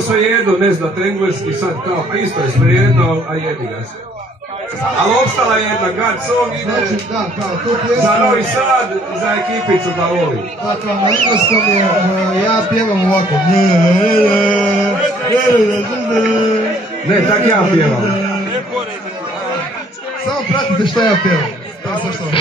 malo svejedno, ne znate engleski sad kao, pa isto je svejedno, a jebi ga se. Ali opstala je jedna God song, ide za Novi Sad, za ekipicu da voli. Dakle, na engleskom je, ja pjevam ovako. Ne, tak ja pjevam. Samo pratite što ja pjevam. To je sve što vam.